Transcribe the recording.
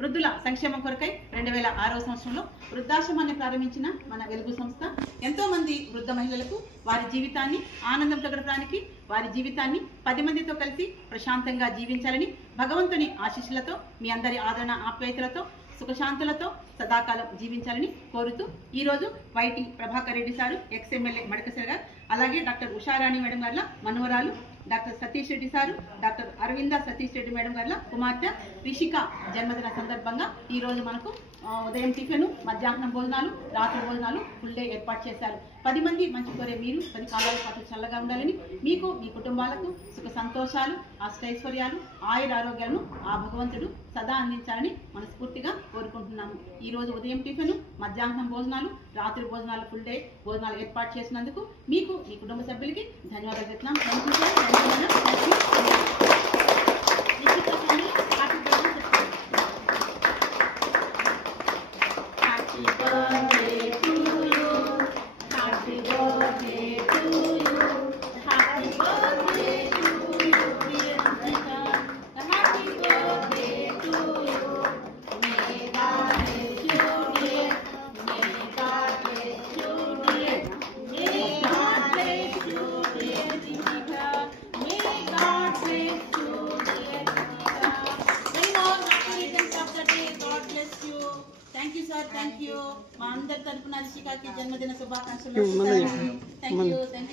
వృద్ధుల సంక్షేమం కొరకై 2006వ సంవత్సరంలో వృద్ధాశ్రమాన్ని ప్రారంభించిన మన వెలుగు సంస్థ ఎంతో మంది వృద్ధ మహిళలకు వారి జీవితాన్ని ఆనందంతో గడపడానికి, వారి జీవితాన్ని 10 మందితో కలిసి ప్రశాంతంగా జీవించాలని భగవంతుని ఆశీస్సులతో, మీ అందరి ఆదరణ ఆప్యాయతలతో, సుఖశాంతులతో సదాకాలం జీవించాలని కోరుతూ ఈరోజు YT Prabhakar Reddy sir, ex-MLA Madakasira గారు, అలాగే డాక్టర్ ఉషారాణి మేడం గారి మనవరాలు doctor Satish Reddy sir, doctor Aravinda Satish Reddy madam గారి కుమార్తె రిషిక జన్మదిన సందర్భంగా ఈరోజు మనకు ఉదయం టిఫిన్, మధ్యాహ్నం భోజనాలు, రాత్రి భోజనాలు ఫుల్ డే ఏర్పాటు చేశారు. 10 మంది మంచి కోరే మీరు 10 కాలాల పాటు చల్లగా ఉండాలని, మీకు మీ కుటుంబాలకు సుఖ సంతోషాలు, అష్టైశ్వర్యాలు, ఆయుర ఆరోగ్యాలను ఆ భగవంతుడు సదా అందించాలని మనస్ఫూర్తిగా కోరుకుంటున్నాము. ఈ రోజు ఉదయం టిఫిన్, మధ్యాహ్నం భోజనాలు, రాత్రి భోజనాలు ఫుల్ డే భోజనాలు ఏర్పాటు చేసినందుకు మీకు, మీ కుటుంబ సభ్యులకి ధన్యవాదాలు చెప్తున్నాం. Thank you. మా అందరి తరపున రిషికాకి జన్మదిన శుభాకాంక్షలు. Thank you sir.